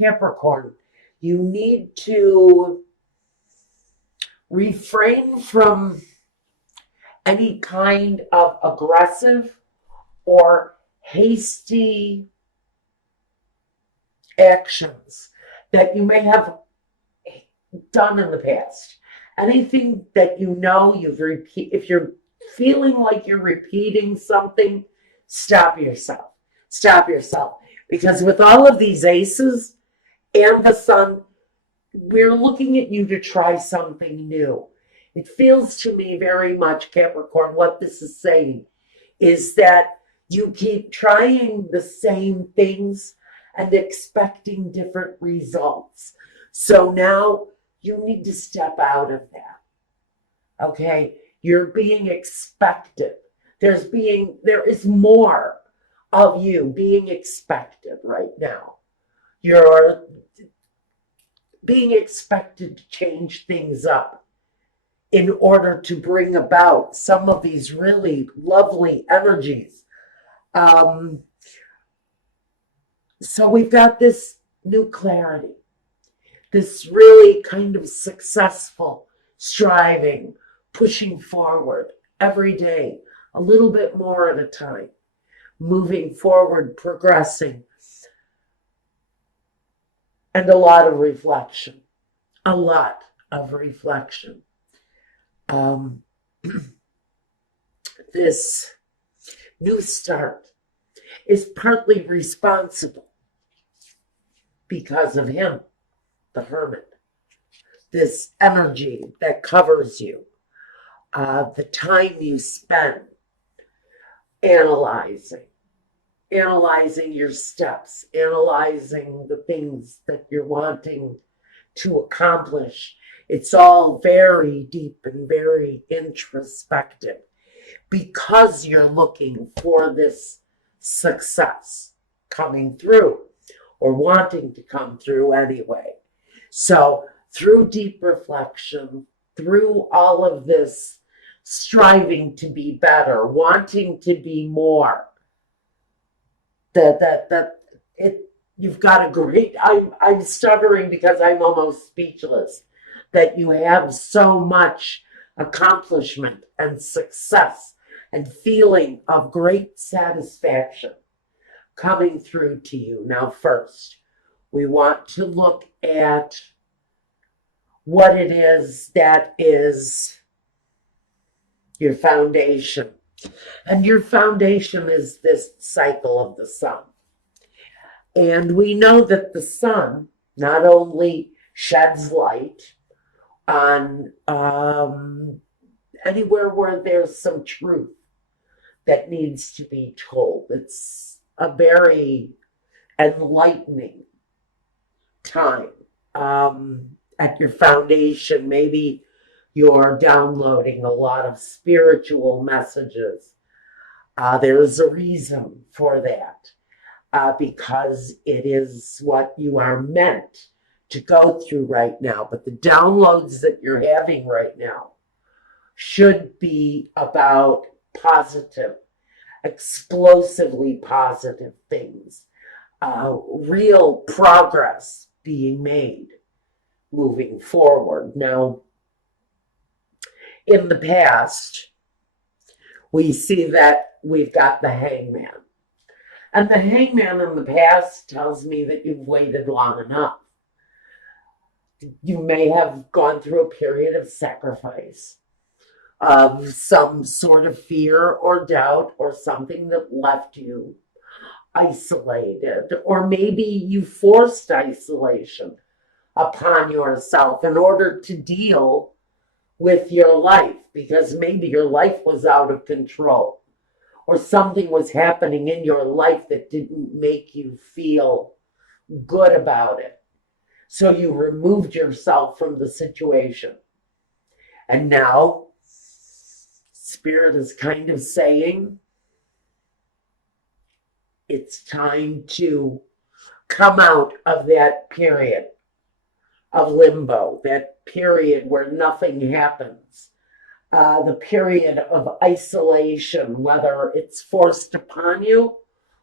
Capricorn, you need to refrain from any kind of aggressive or hasty actions that you may have done in the past. Anything that you know if you're feeling like you're repeating something, stop yourself. Stop yourself. Because with all of these aces and the sun, we're looking at you to try something new. It feels to me very much, Capricorn, what this is saying is that you keep trying the same things and expecting different results. So now you need to step out of that. Okay? You're being expected. There is more of you being expected right now. You're being expected to change things up in order to bring about some of these really lovely energies. So we've got this new clarity, this really kind of successful striving, pushing forward every day, a little bit more at a time, moving forward, progressing, and a lot of reflection, a lot of reflection. This new start is partly responsible because of him, the Hermit. This energy that covers you, the time you spend analyzing your steps, analyzing the things that you're wanting to accomplish. It's all very deep and very introspective because you're looking for this success coming through or wanting to come through anyway. So through deep reflection, through all of this striving to be better, wanting to be more, you've got a great, I'm stuttering because I'm almost speechless, that you have so much accomplishment and success and feeling of great satisfaction coming through to you. Now, first, we want to look at what it is that is your foundation. And your foundation is this cycle of the sun. And we know that the sun not only sheds light on anywhere where there's some truth that needs to be told. It's a very enlightening time at your foundation. Maybe you're downloading a lot of spiritual messages. There's a reason for that, because it is what you are meant to go through right now. But the downloads that you're having right now should be about positive, explosively positive things, real progress being made moving forward. Now, in the past, we see that we've got the Hangman. And the Hangman in the past tells me that you've waited long enough. You may have gone through a period of sacrifice, of some sort of fear or doubt or something that left you isolated, or maybe you forced isolation upon yourself in order to deal with your life, because maybe your life was out of control or something was happening in your life that didn't make you feel good about it. So you removed yourself from the situation. And now, Spirit is kind of saying, it's time to come out of that period of limbo, that period where nothing happens, the period of isolation, whether it's forced upon you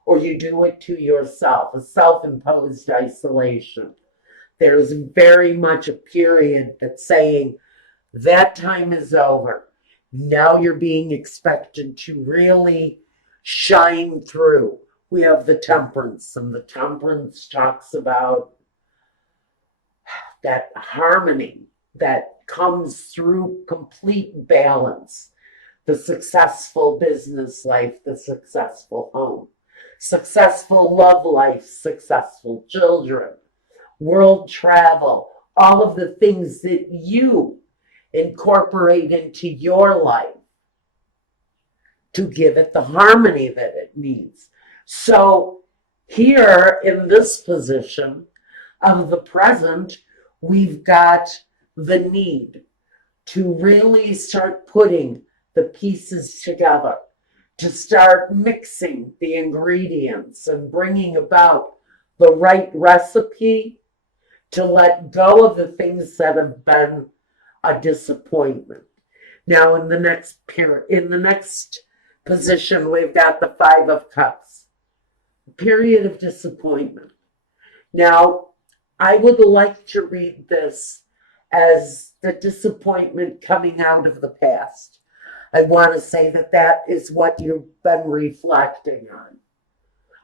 or you do it to yourself, a self-imposed isolation. There's very much a period that's saying that time is over. Now you're being expected to really shine through. We have the temperance, and the temperance talks about that harmony that comes through complete balance. The successful business life, the successful home, successful love life, successful children, world travel, all of the things that you incorporate into your life to give it the harmony that it needs. So here in this position of the present, we've got the need to really start putting the pieces together, to start mixing the ingredients and bringing about the right recipe, to let go of the things that have been a disappointment. Now in the next position, we've got the Five of Cups, a period of disappointment. Now, I would like to read this as the disappointment coming out of the past. I want to say that that is what you've been reflecting on,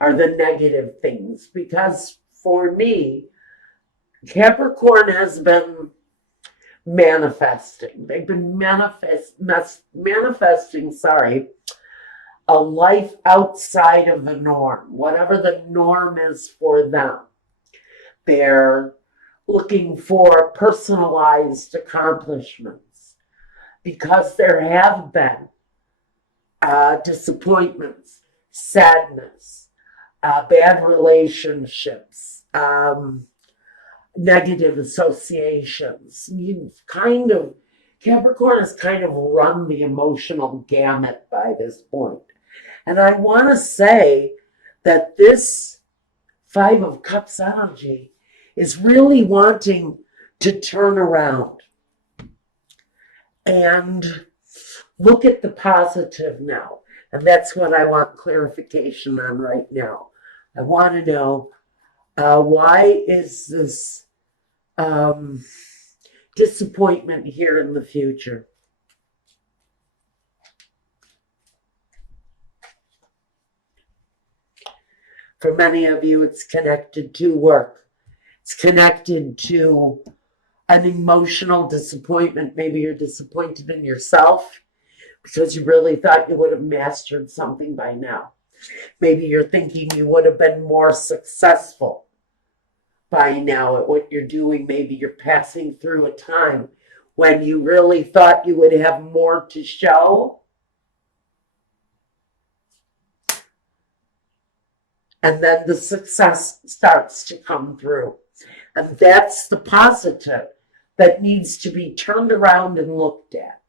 are the negative things, because for me, Capricorn has been manifesting. They've been manifesting, a life outside of the norm, whatever the norm is for them. They're looking for personalized accomplishments because there have been disappointments, sadness, bad relationships, negative associations. Capricorn has kind of run the emotional gamut by this point. And I want to say that this Five of Cups energy is really wanting to turn around and look at the positive now. And that's what I want clarification on right now. I want to know why is this disappointment here in the future? For many of you, it's connected to work. It's connected to an emotional disappointment. Maybe you're disappointed in yourself because you really thought you would have mastered something by now. Maybe you're thinking you would have been more successful by now at what you're doing. Maybe you're passing through a time when you really thought you would have more to show. And then the success starts to come through. And that's the positive that needs to be turned around and looked at,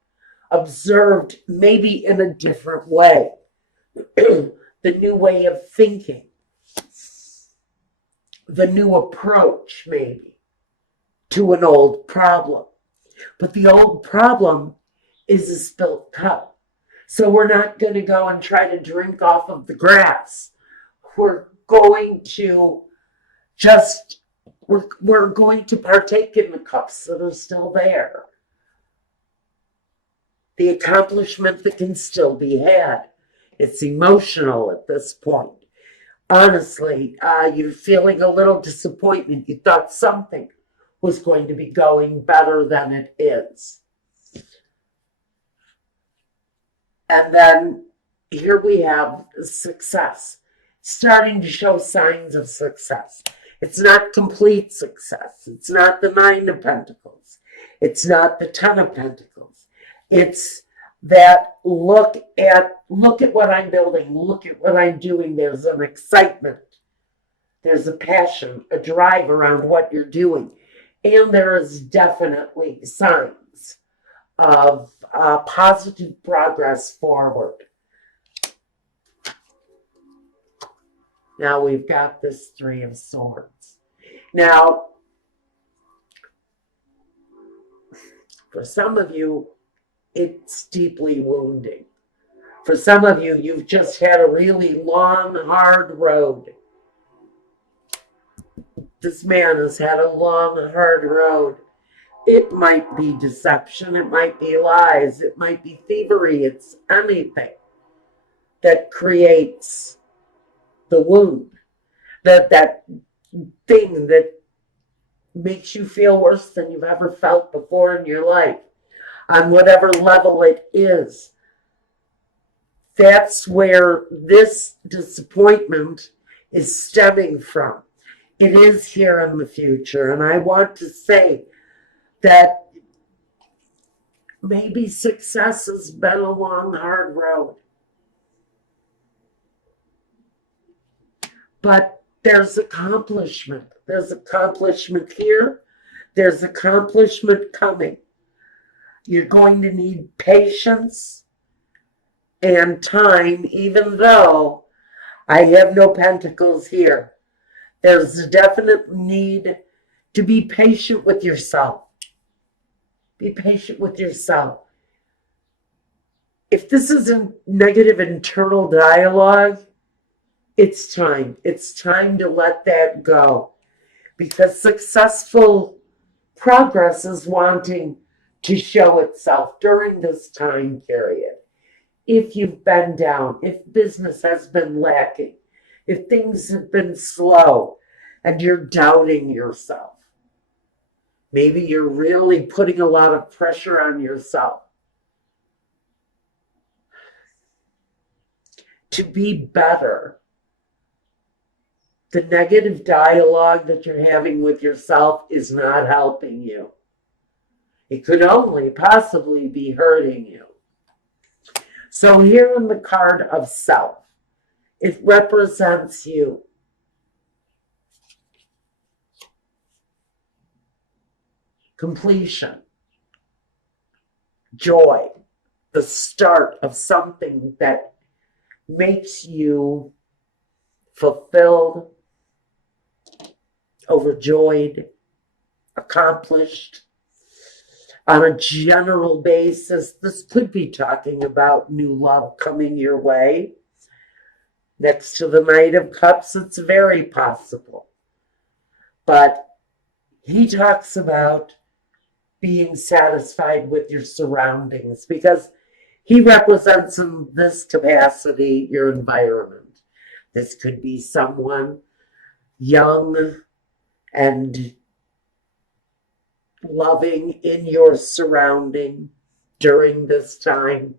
observed maybe in a different way. The new way of thinking, the new approach maybe to an old problem. But the old problem is a spilt cup. So we're not going to go and try to drink off of the grass. We're going to we're going to partake in the cups that are still there. The accomplishment that can still be had. It's emotional at this point. Honestly, you're feeling a little disappointment. You thought something was going to be going better than it is. And then here we have success, starting to show signs of success. It's not complete success. It's not the Nine of Pentacles. It's not the Ten of Pentacles. It's that look at what I'm building, look at what I'm doing. There's an excitement. There's a passion, a drive around what you're doing. And there is definitely signs of positive progress forward. Now we've got this Three of Swords. Now, for some of you, it's deeply wounding. For some of you, you've just had a really long, hard road. This man has had a long, hard road. It might be deception, it might be lies, it might be thievery, it's anything that creates the wound, that thing that makes you feel worse than you've ever felt before in your life, on whatever level it is. That's where this disappointment is stemming from. It is here in the future, and I want to say that maybe success has been a long, hard road. But there's accomplishment. There's accomplishment here. There's accomplishment coming. You're going to need patience and time, even though I have no pentacles here. There's a definite need to be patient with yourself. Be patient with yourself. If this is a negative internal dialogue, it's time. It's time to let that go. Because successful progress is wanting to show itself during this time period. If you've been down, if business has been lacking, if things have been slow and you're doubting yourself, maybe you're really putting a lot of pressure on yourself to be better. The negative dialogue that you're having with yourself is not helping you. It could only possibly be hurting you. So here in the card of self, it represents you. Completion, joy, the start of something that makes you fulfilled, overjoyed, accomplished. On a general basis, this could be talking about new love coming your way. Next to the Knight of Cups, it's very possible. But he talks about being satisfied with your surroundings because he represents in this capacity your environment. This could be someone young and loving in your surrounding during this time.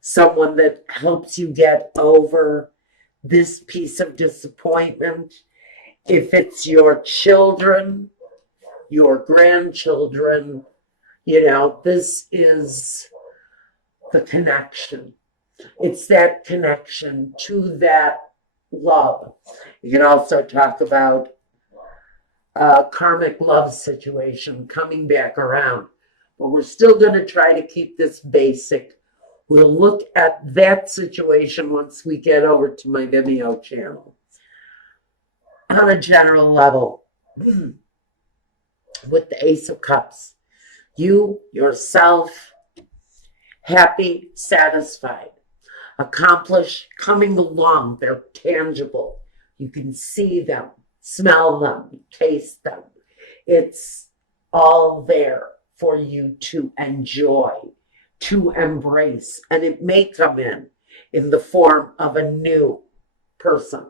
Someone that helps you get over this piece of disappointment. If it's your children, your grandchildren, this is the connection. It's that connection to that love. You can also talk about a karmic love situation coming back around. But we're still going to try to keep this basic. We'll look at that situation once we get over to my Vimeo channel. On a general level, with the Ace of Cups, you, yourself, happy, satisfied, accomplished, coming along. They're tangible. You can see them, smell them, taste them. It's all there for you to enjoy, to embrace. And it may come in the form of a new person.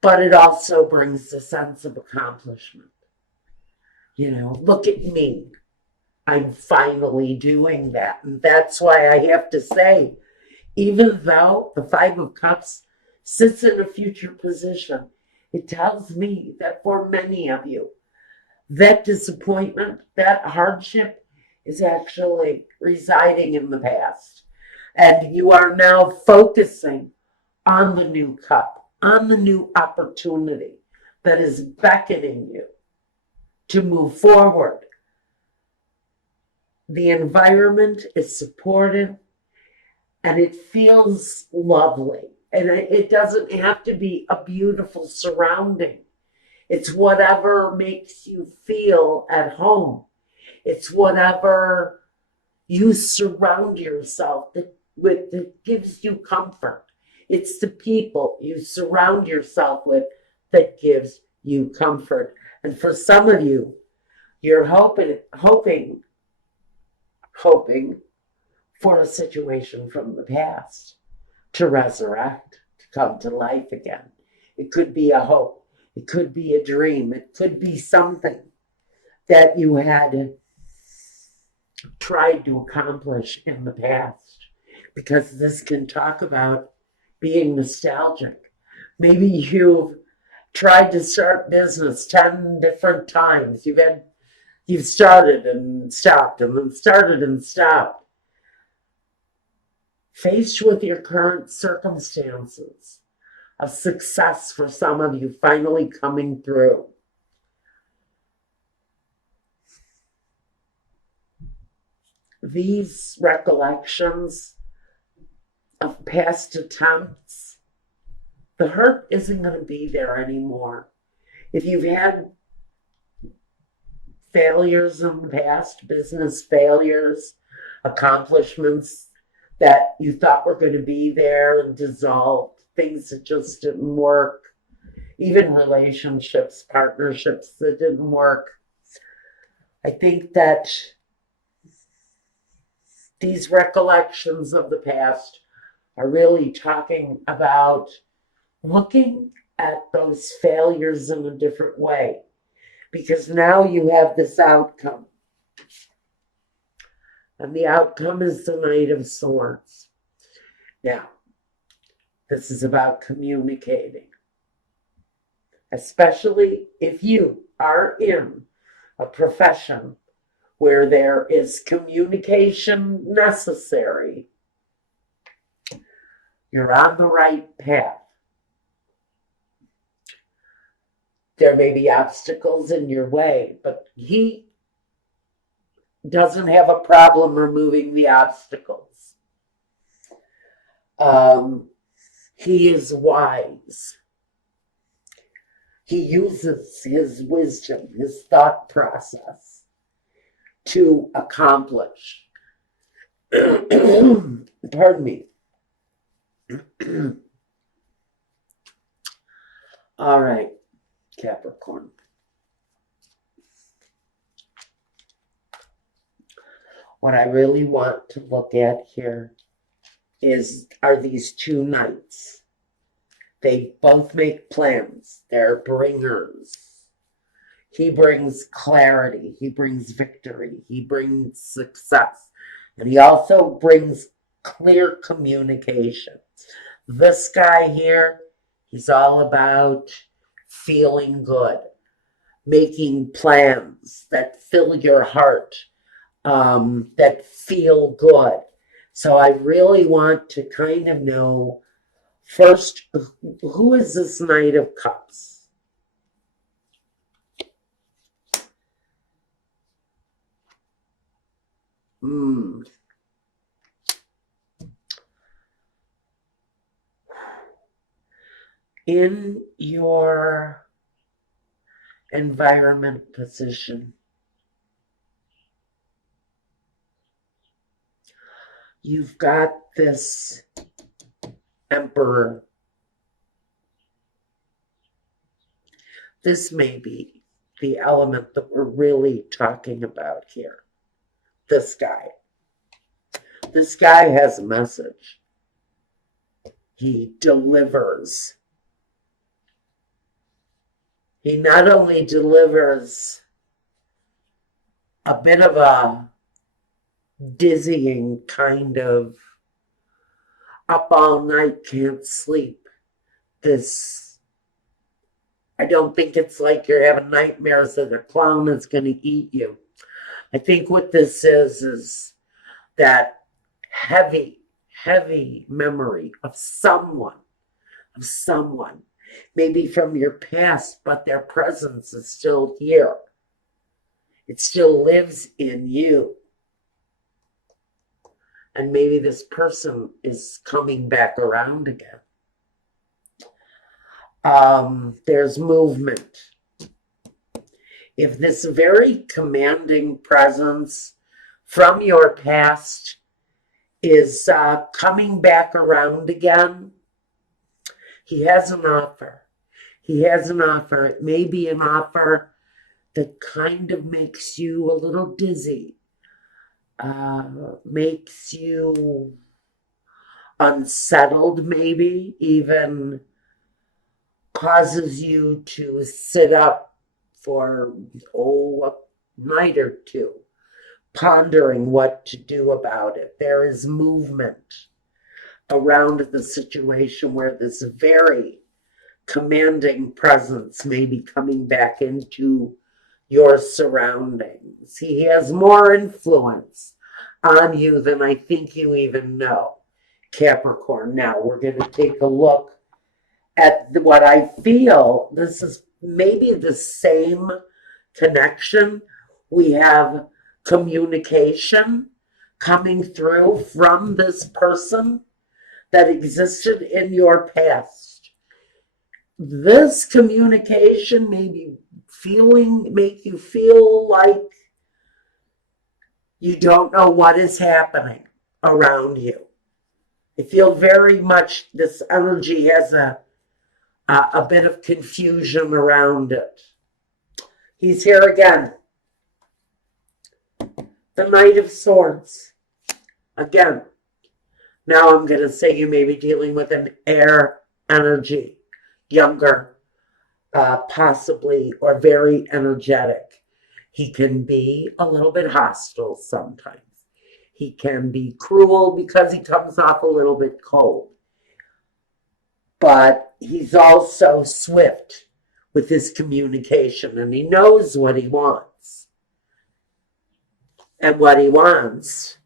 But it also brings a sense of accomplishment. Look at me. I'm finally doing that. And that's why I have to say, even though the Five of Cups sits in a future position, it tells me that for many of you, that disappointment, that hardship is actually residing in the past. And you are now focusing on the new cup, on the new opportunity that is beckoning you to move forward. The environment is supportive and it feels lovely. And it doesn't have to be a beautiful surrounding. It's whatever makes you feel at home. It's whatever you surround yourself that gives you comfort. It's the people you surround yourself with that gives you comfort. And for some of you, you're hoping for a situation from the past to resurrect, to come to life again. It could be a hope. It could be a dream. It could be something that you had tried to accomplish in the past, because this can talk about being nostalgic. Maybe you've tried to start business 10 different times. You've started and stopped and then started and stopped. Faced with your current circumstances of success for some of you finally coming through. These recollections of past attempts, the hurt isn't going to be there anymore. If you've had failures in the past, business failures, accomplishments that you thought were going to be there and dissolved, things that just didn't work, even relationships, partnerships that didn't work. I think that these recollections of the past are really talking about looking at those failures in a different way, because now you have this outcome. And the outcome is the Knight of Swords. Now, this is about communicating, especially if you are in a profession where there is communication necessary. You're on the right path. There may be obstacles in your way, but he doesn't have a problem removing the obstacles. He is wise. He uses his wisdom, his thought process to accomplish. Pardon me. All right, Capricorn. What I really want to look at here are these two knights. They both make plans. They're bringers. He brings clarity. He brings victory. He brings success. And he also brings clear communication. This guy here, he's all about feeling good, making plans that fill your heart, that feel good. So I really want to kind of know first, who is this Knight of Cups? In your environment position, you've got this Emperor. This may be the element that we're really talking about here. This guy. This guy has a message. He delivers. He not only delivers a bit of a dizzying kind of up all night, can't sleep. I don't think it's like you're having nightmares that a clown is going to eat you. I think what this is that heavy memory of someone, maybe from your past, but their presence is still here. It still lives in you. And maybe this person is coming back around again. There's movement. If this very commanding presence from your past is coming back around again. He has an offer. He has an offer. It may be an offer that kind of makes you a little dizzy, makes you unsettled, maybe even causes you to sit up for a night or two, pondering what to do about it. There is movement around the situation where this very commanding presence may be coming back into your surroundings. He has more influence on you than I think you even know, Capricorn. Now we're going to take a look at what I feel. This is maybe the same connection. We have communication coming through from this person that existed in your past. This communication maybe make you feel like you don't know what is happening around you. I feel very much this energy has a bit of confusion around it. He's here again. The Knight of Swords. Again. Now I'm going to say you may be dealing with an air energy. Younger, possibly, or very energetic. He can be a little bit hostile sometimes. He can be cruel because he comes off a little bit cold. But he's also swift with his communication, and he knows what he wants. And what he wants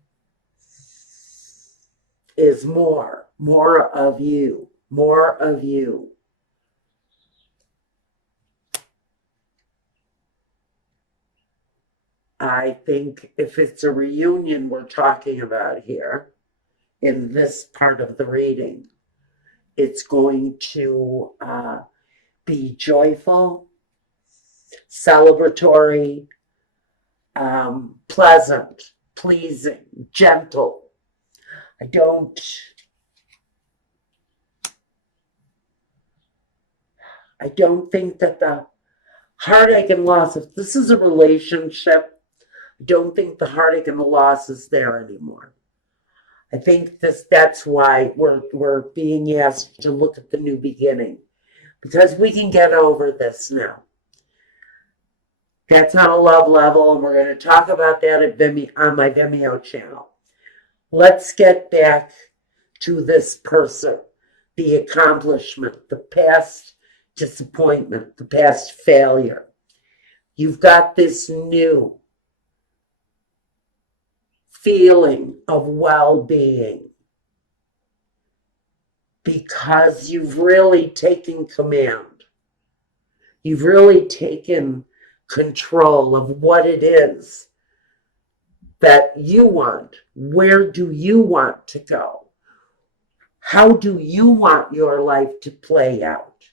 is more of you, more of you. I think if it's a reunion we're talking about here, in this part of the reading, it's going to be joyful, celebratory, pleasant, pleasing, gentle. I don't think that the heartache and loss, if this is a relationship, I don't think the heartache and the loss is there anymore. I think that's why we're being asked to look at the new beginning, because we can get over this now. That's on a love level, and we're going to talk about that on my Vimeo channel. Let's get back to this person, the accomplishment, the past disappointment, the past failure. You've got this new feeling of well-being because you've really taken command. You've really taken control of what it is that you want. Where do you want to go? How do you want your life to play out?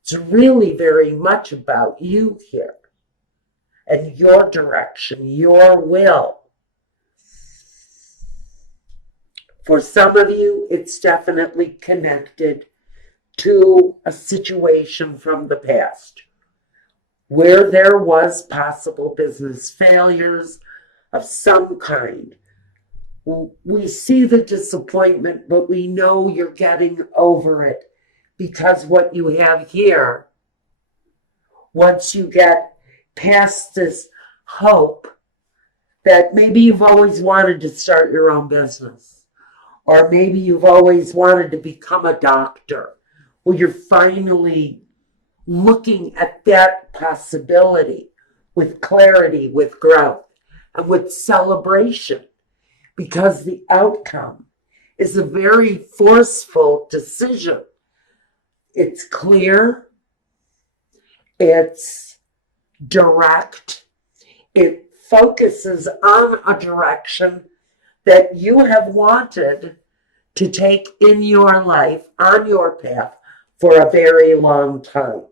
It's really very much about you here and your direction, your will. For some of you, it's definitely connected to a situation from the past where there was possible business failures of some kind. We see the disappointment, but we know you're getting over it, because what you have here, once you get past this hope that maybe you've always wanted to start your own business, or maybe you've always wanted to become a doctor, well, you're finally looking at that possibility with clarity, with growth, and with celebration, because the outcome is a very forceful decision. It's clear, it's direct, it focuses on a direction that you have wanted to take in your life, on your path, for a very long time.